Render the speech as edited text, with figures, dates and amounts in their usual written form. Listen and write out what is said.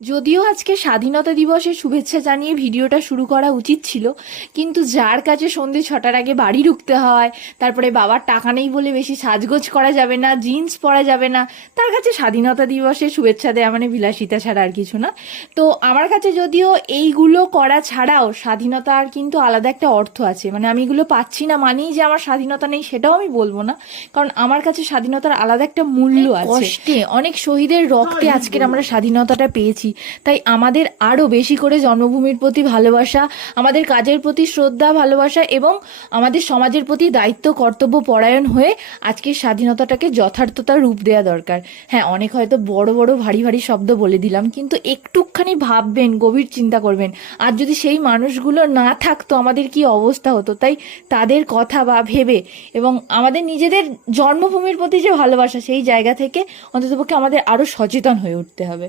যদিও আজকে স্বাধীনতা দিবসের শুভেচ্ছা জানিয়ে ভিডিওটা শুরু করা উচিত ছিল, কিন্তু যার কাছে সন্ধে 6টার আগে বাড়ি ঢুকতে হয়, তারপরে বাবার টাকা নেই বলে বেশি সাজগোজ করা যাবে না, জিন্স পরা যাবে না, তার কাছে স্বাধীনতা দিবসের শুভেচ্ছা দেওয়া মানে বিলাসিতা ছাড়া আর কিছু না। তো আমার কাছে যদিও এইগুলো করা ছাড়াও স্বাধীনতার কিন্তু আলাদা একটা অর্থ আছে। মানে আমি এগুলো পাচ্ছি না মানেই যে আমার স্বাধীনতা নেই সেটাও আমি বলবো না, কারণ আমার কাছে স্বাধীনতার আলাদা একটা মূল্য আছে। কষ্টে, অনেক শহীদের রক্তে আজকের আমরা স্বাধীনতাটা পেয়েছি। তাই আমাদের আরো বেশি করে জন্মভূমির প্রতি ভালোবাসা, আমাদের কাজের প্রতি শ্রদ্ধা ভালোবাসা এবং আমাদের সমাজের প্রতি দায়িত্ব কর্তব্য পরায়ণ হয়ে আজকের স্বাধীনতাটাকে যথার্থতার রূপ দেওয়া দরকার। হ্যাঁ, অনেক হয়তো বড় বড় ভারী ভারী শব্দ বলে দিলাম, কিন্তু একটুখানি ভাববেন, গভীর চিন্তা করবেন, আর যদি সেই মানুষগুলো না থাকতো আমাদের কি অবস্থা হতো। তাই তাদের কথা বা ভেবে এবং আমাদের নিজেদের জন্মভূমির প্রতি যে ভালোবাসা, সেই জায়গা থেকে অন্ততপক্ষে আমাদের আরো সচেতন হয়ে উঠতে হবে।